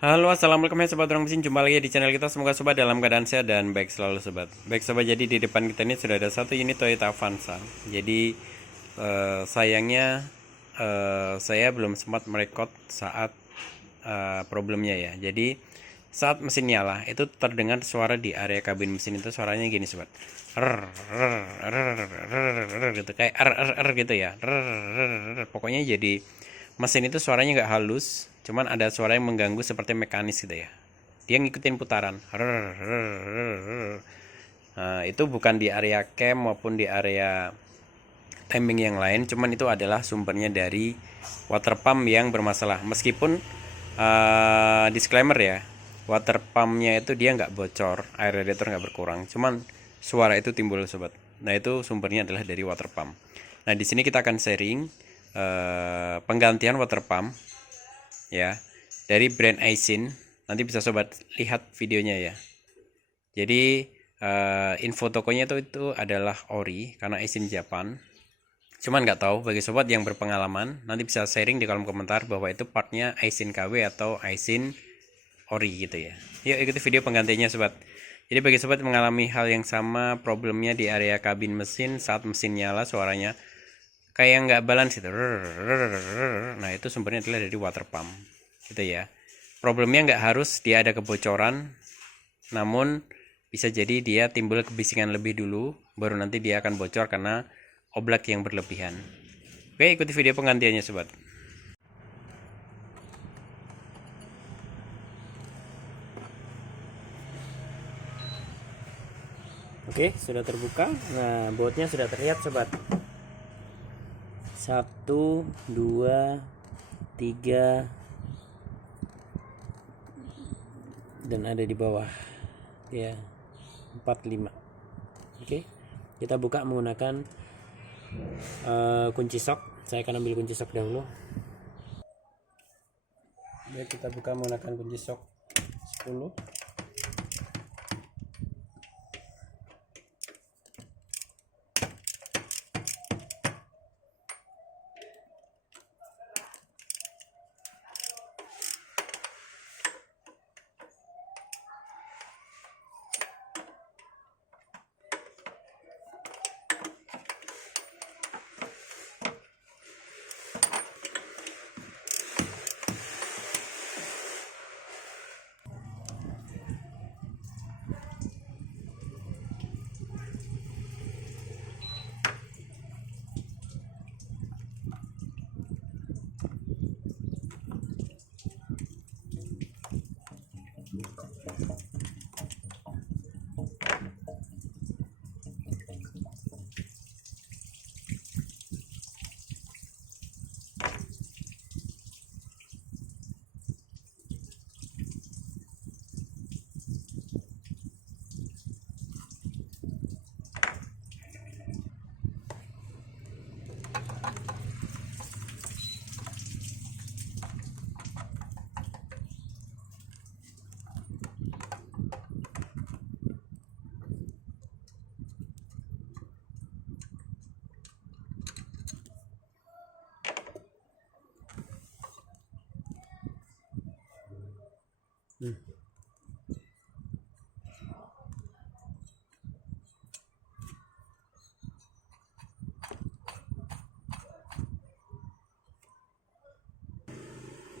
Halo, assalamualaikum ya sobat orang mesin. Jumpa lagi di channel kita. Semoga sobat dalam keadaan sehat dan baik selalu sobat. Baik sobat, jadi di depan kita ini sudah ada satu unit Toyota Avanza. Jadi sayangnya saya belum sempat merekod saat problemnya ya. Jadi saat mesin nyala itu terdengar suara di area kabin mesin, itu suaranya gini sobat. Gitu kayak gitu ya. Pokoknya jadi mesin itu suaranya nggak halus, cuman ada suara yang mengganggu seperti mekanis gitu ya. Dia ngikutin putaran. Nah, itu bukan di area cam maupun di area timing yang lain, cuman itu adalah sumbernya dari water pump yang bermasalah. Meskipun disclaimer ya, water pumpnya itu dia nggak bocor, air radiator nggak berkurang, cuman suara itu timbul sobat. Nah, itu sumbernya adalah dari water pump. Nah, di sini kita akan sharing penggantian water pump ya dari brand Aisin. Nanti bisa sobat lihat videonya ya. Jadi info tokonya itu adalah ori karena Aisin Japan. Cuman nggak tahu, bagi sobat yang berpengalaman nanti bisa sharing di kolom komentar bahwa itu partnya Aisin KW atau Aisin ori gitu ya. Yuk ikuti video penggantinya sobat. Jadi bagi sobat mengalami hal yang sama, problemnya di area kabin mesin saat mesin nyala suaranya kayak nggak balance gitu. Nah, itu sumbernya adalah dari water pump gitu ya. Problemnya nggak harus dia ada kebocoran, namun bisa jadi dia timbul kebisingan lebih dulu, baru nanti dia akan bocor karena oblak yang berlebihan. Oke, ikuti video penggantiannya sobat. Oke, sudah terbuka. Nah, bautnya sudah terlihat sobat. 1, 2, 3, dan ada di bawah ya 4, 5. Oke, kita buka menggunakan kunci sok. Saya akan ambil kunci sok dahulu. Oke, kita buka menggunakan kunci sok 10.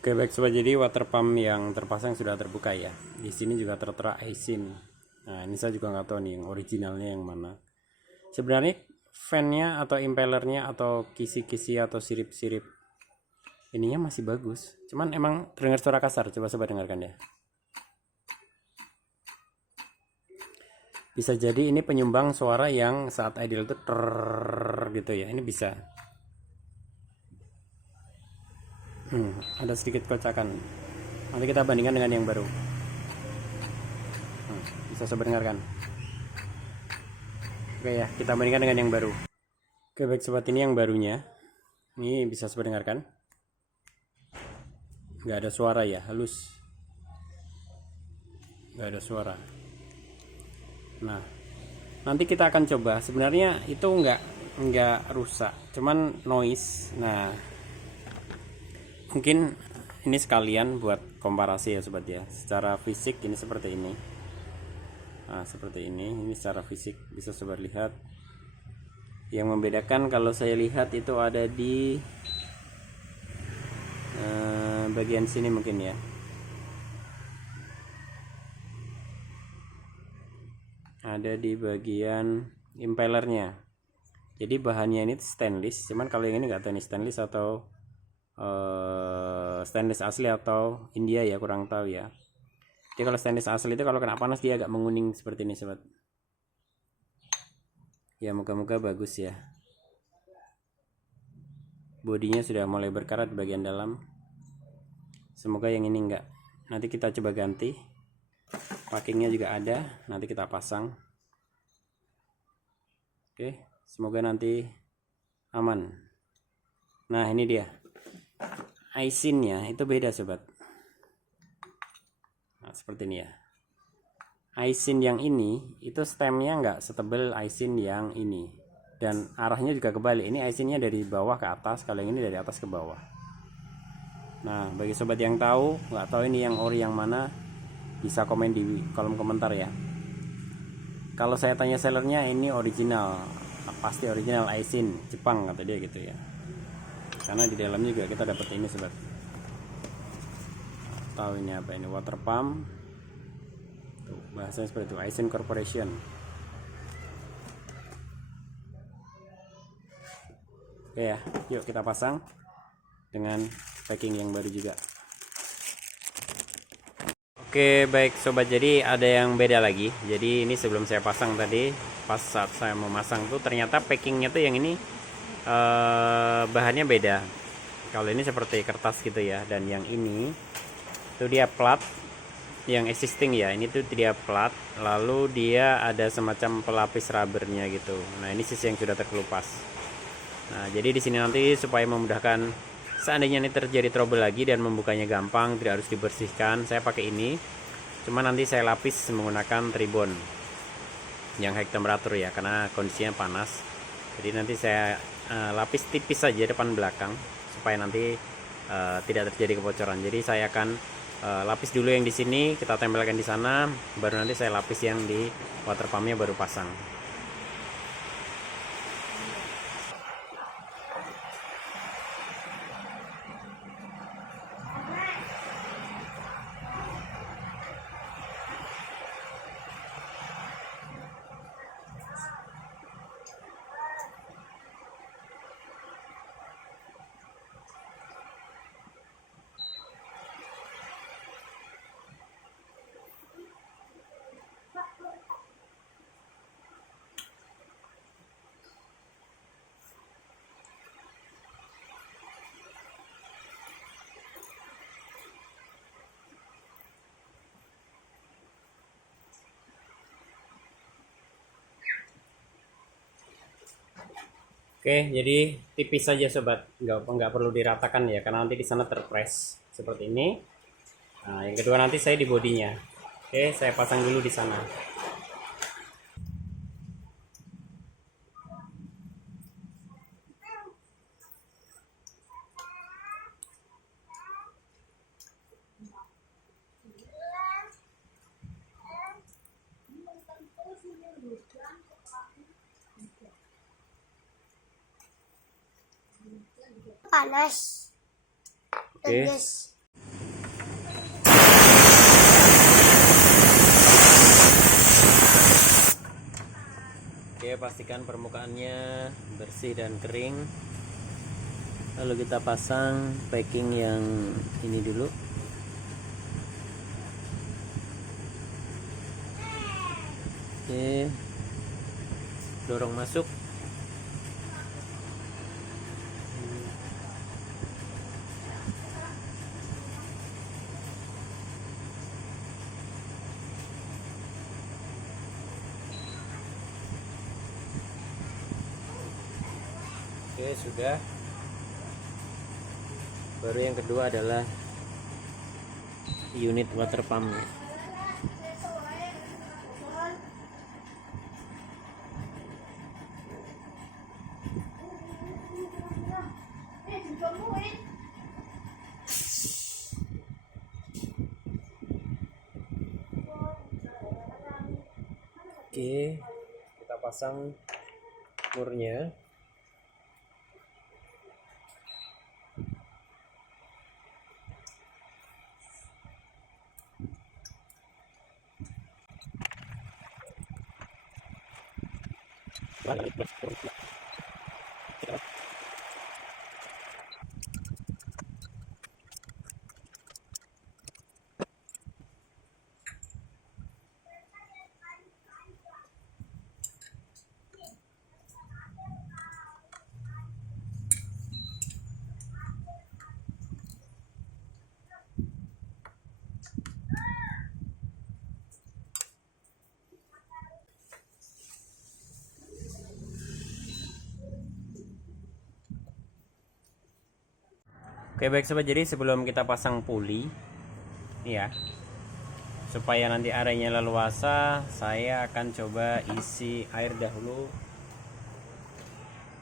Oke baik sobat, jadi water pump yang terpasang sudah terbuka ya. Di sini juga tertera Aisin. Nah, ini saya juga nggak tahu nih yang originalnya yang mana. Sebenarnya fan-nya atau impellernya atau kisi-kisi atau sirip-sirip ininya masih bagus. Cuman emang terdengar suara kasar. Coba sobat dengarkan ya. Bisa jadi ini penyumbang suara yang saat idle itu gitu ya. Ini bisa. Ada sedikit kocakan. Nanti kita bandingkan dengan yang baru. Bisa sobat dengarkan. Oke ya, kita bandingkan dengan yang baru. Oke baik sobat, ini yang barunya. Ini bisa sobat dengarkan. Nggak ada suara ya, halus. Nggak ada suara. Nah, nanti kita akan coba. Sebenarnya itu nggak rusak, cuman noise. Nah, mungkin ini sekalian buat komparasi ya sobat ya. Secara fisik ini seperti ini. Nah, seperti ini secara fisik bisa sobat lihat. Yang membedakan kalau saya lihat itu ada di bagian sini mungkin ya. Ada di bagian impellernya. Jadi bahannya ini stainless, cuman kalau yang ini nggak tahu ini stainless atau stainless asli atau India ya, kurang tahu ya. Jadi kalau stainless asli itu kalau kena panas dia agak menguning seperti ini sobat. Ya moga-moga bagus ya. Bodinya sudah mulai berkarat di bagian dalam. Semoga yang ini enggak. Nanti kita coba ganti. Packingnya juga ada, nanti kita pasang. Oke, semoga nanti aman. Nah ini dia, aisinnya itu beda sobat. Nah, seperti ini ya. Aisin yang ini itu stemnya nggak setebal aisin yang ini, dan arahnya juga kebalik. Ini aisinnya dari bawah ke atas, kalau yang ini dari atas ke bawah. Nah bagi sobat yang tahu, nggak tahu ini yang ori yang mana, bisa komen di kolom komentar ya. Kalau saya tanya sellernya, ini original, pasti original aisin Jepang kata dia gitu ya. Karena di dalam juga kita dapat ini sobat. Tahu ini apa ini, water pump. Tuh, bahasanya seperti itu, Aisin Corporation. Oke ya, yuk kita pasang dengan packing yang baru juga. Oke baik sobat, jadi ada yang beda lagi. Jadi ini sebelum saya pasang tadi, pas saat saya memasang tuh ternyata packingnya tuh yang ini bahannya beda. Kalau ini seperti kertas gitu ya, dan yang ini tuh dia plat yang existing ya. Ini tuh dia plat, lalu dia ada semacam pelapis rubbernya gitu. Nah ini sisi yang sudah terkelupas. Nah jadi di sini nanti supaya memudahkan, seandainya ini terjadi trouble lagi dan membukanya gampang, tidak harus dibersihkan, saya pakai ini. Cuma nanti saya lapis menggunakan tribon yang high temperature ya, karena kondisinya panas. Jadi nanti saya lapis tipis saja depan belakang supaya nanti tidak terjadi kebocoran. Jadi saya akan lapis dulu yang di sini, kita tempelkan di sana, baru nanti saya lapis yang di water pumpnya baru pasang. Oke, jadi tipis saja sobat, nggak perlu diratakan ya, karena nanti di sana terpress seperti ini. Nah, yang kedua nanti saya di bodinya. Oke, saya pasang dulu di sana. Panas. Oke. Oke, pastikan permukaannya bersih dan kering. Lalu kita pasang packing yang ini dulu. Oke, dorong masuk. Oke, sudah. Baru yang kedua adalah unit water pump. Oke, kita pasang murnya. Oke baik sobat, jadi sebelum kita pasang puli ya, supaya nanti airnya leluasa, saya akan coba isi air dahulu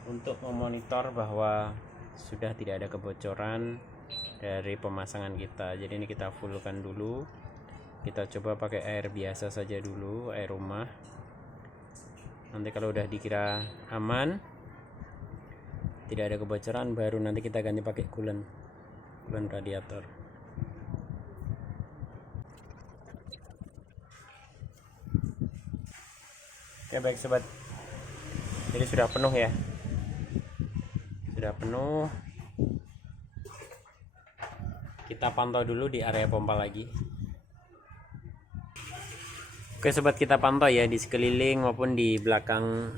untuk memonitor bahwa sudah tidak ada kebocoran dari pemasangan kita. Jadi ini kita fullkan dulu, kita coba pakai air biasa saja dulu, air rumah. Nanti kalau udah dikira aman, tidak ada kebocoran, baru nanti kita ganti pakai coolant radiator. Oke baik sobat, jadi sudah penuh ya, sudah penuh. Kita pantau dulu di area pompa lagi. Oke sobat, kita pantau ya di sekeliling maupun di belakang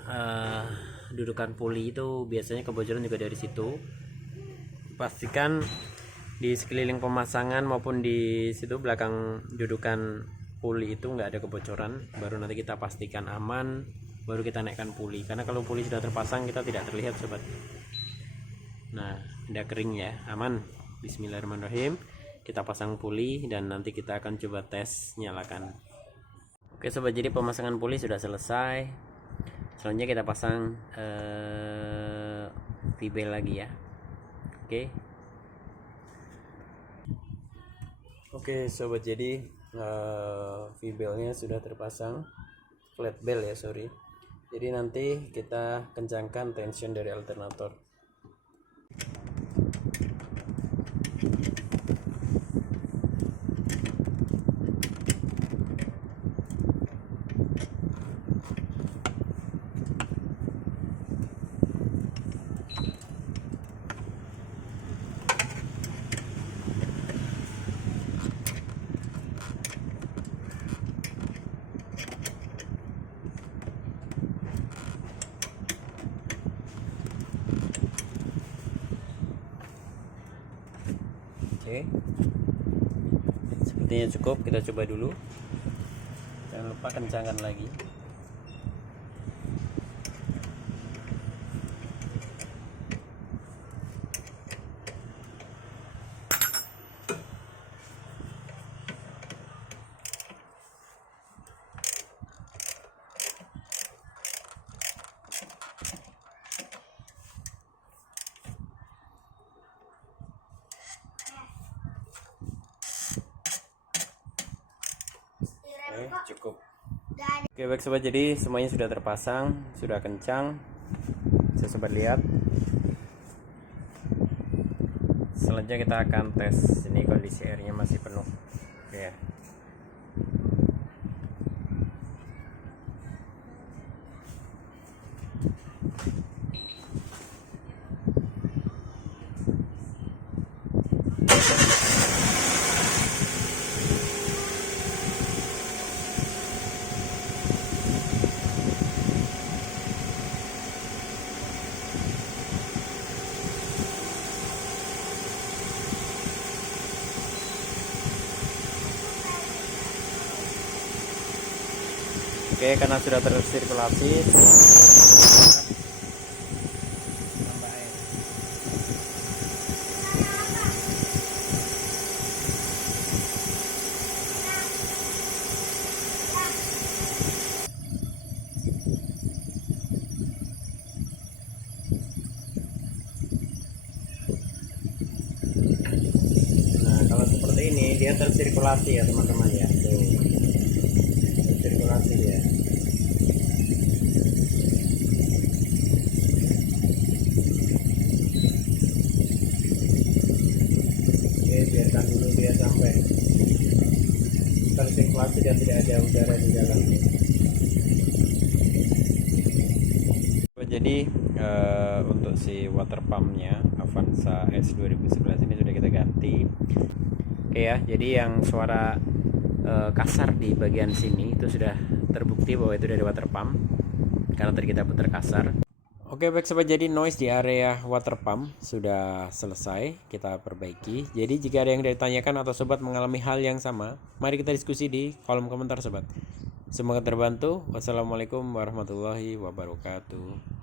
dudukan puli itu biasanya kebocoran juga dari situ. Pastikan di sekeliling pemasangan maupun di situ belakang dudukan puli itu nggak ada kebocoran, baru nanti kita pastikan aman, baru kita naikkan puli. Karena kalau puli sudah terpasang kita tidak terlihat sobat. Nah udah kering ya, aman. Bismillahirrahmanirrahim, kita pasang puli dan nanti kita akan coba tes nyalakan. Oke sobat, jadi pemasangan puli sudah selesai. Selanjutnya kita pasang V-bel lagi ya. Oke sobat, jadi V-belnya sudah terpasang, flat bel ya sorry. Jadi nanti kita kencangkan tension dari alternator. Oke, sepertinya cukup, kita coba dulu. Jangan lupa kencangkan lagi. Cukup. Oke baik sobat, jadi semuanya sudah terpasang, sudah kencang. Bisa sobat lihat. Selanjutnya kita akan tes ini kondisi airnya masih penuh. Oke ya. Oke, karena sudah tersirkulasi, tambah air. Nah, kalau seperti ini dia tersirkulasi ya teman-teman ya. Tuh. Tersirkulasi ya. Oke, biarkan dulu dia sampai tersirkulasi dan tidak ada udara di dalamnya. Jadi untuk si water pumpnya Avanza S 2011 ini sudah kita ganti. Oke ya, jadi yang suara kasar di bagian sini itu sudah terbukti bahwa itu dari water pump karena tadi kita putar kasar. Oke baik sobat, jadi noise di area water pump sudah selesai kita perbaiki. Jadi jika ada yang ditanyakan atau sobat mengalami hal yang sama, mari kita diskusi di kolom komentar sobat. Semoga terbantu. Wassalamualaikum warahmatullahi wabarakatuh.